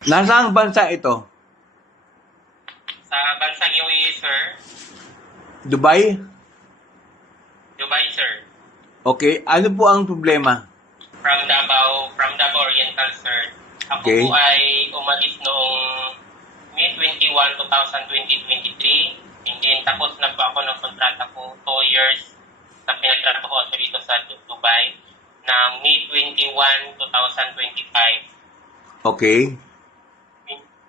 Nasaan bansa ito? Sa bansang UAE, sir. Dubai? Dubai, sir. Okay. Ano po ang problema? From Davao, from Davao Oriental, sir. Ako Okay. po ay umalis noong May 21, 2023. And then tapos na po ako ng kontrata ko 2 years na pinagtrabaho ako dito sa Du- Dubai ng May 21, 2025. Okay.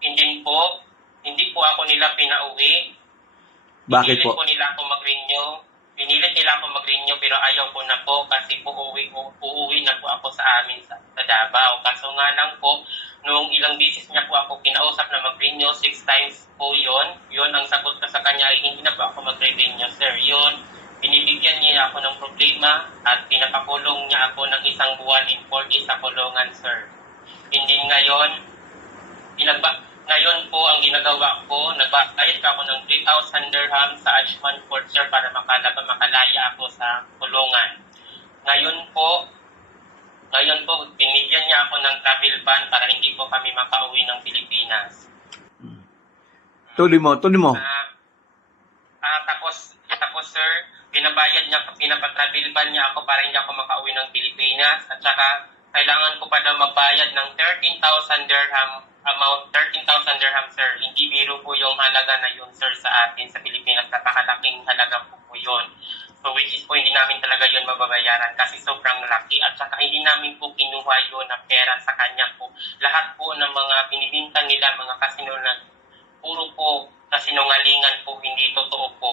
And then po, hindi po ako nila pinauwi. Bakit Pinilit po? po nila ako mag-renew. Pinilit nila ako mag-renew pero ayaw ko na po kasi po uuwi, u- uuwi na po ako sa amin sa, sa Davao. Kaso nga lang po, nung ilang beses niya po ako kinausap na mag-renew, six times po yon Yun, ang sagot ko sa kanya ay hindi na po ako mag-renew, sir. Yun, binibigyan niya ako ng problema at pinapakulong niya ako ng isang buwan in 4 days sa kulungan, sir. Hindi ngayon, pinagba ngayon po ang ginagawa ko, nagbayad ako ng 3,000 dirham sa Ajman Court sir para makalaba, makalaya ako sa kulungan. Ngayon po, ngayon po, binigyan niya ako ng travel ban para hindi po kami makauwi ng Pilipinas. Tuloy mo, tuloy mo. Ah, ah, tapos, tapos sir, pinabayad niya, pinapatravel ban niya ako para hindi ako makauwi ng Pilipinas. At saka, kailangan ko pa daw magbayad ng 13,000 dirham amount, 13,000 dirham sir. Hindi biro po yung halaga na yun sir sa atin sa Pilipinas. Napakalaking halaga po po yun. So which is po hindi namin talaga yun mababayaran kasi sobrang laki at saka hindi namin po kinuha yun na pera sa kanya po. Lahat po ng mga binibintang nila, mga kasino na puro po kasinungalingan po, hindi totoo po.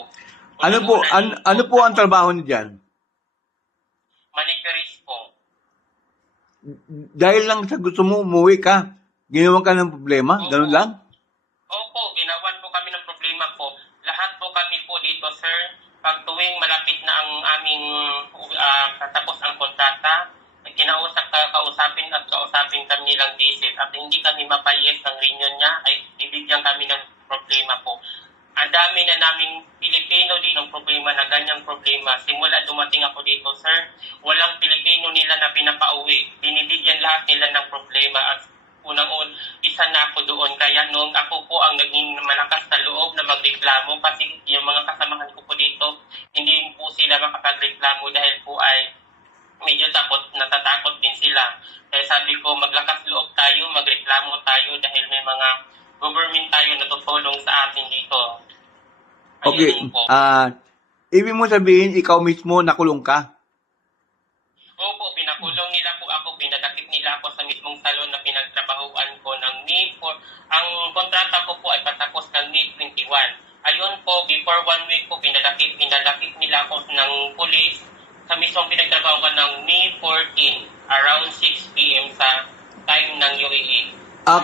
Ano po, an, din ano po ang trabaho niyo dyan? Manicurist po. Dahil lang sa gusto mo umuwi ka, ginawan ka ng problema, ganun lang? Opo, ginawan po kami ng problema po. Lahat po kami po dito, sir. Pag tuwing malapit na ang aming uh, katapos ang kontrata, kinausap ka, kausapin at kausapin kami nilang visit at hindi kami mapayes ng reunion niya, ay bibigyan kami ng problema po. Ang dami na naming Pilipino din ng problema na ganyang problema. Simula dumating ako dito, sir, walang Pilipino nila na pinapauwi. Binibigyan lahat nila ng problema at unang-un, isa na ako doon. Kaya nung ako po ang naging malakas na loob na magreklamo kasi yung mga kasamahan ko po dito, hindi po sila makapagreklamo dahil po ay medyo takot, natatakot din sila. Kaya sabi ko, maglakas loob tayo, magreklamo tayo dahil may mga government tayo na tutulong sa atin dito. Ayun Okay, po. ah, ibig mo sabihin, ikaw mismo nakulong ka? Opo, pinakulong nila po ako, pinadakip nila ako sa mismong salon na for one week po, pinalakip, pinalakip nila ako ng pulis sa mismong pinagtrabaho ng May 14, around 6 p.m. sa time ng UAE.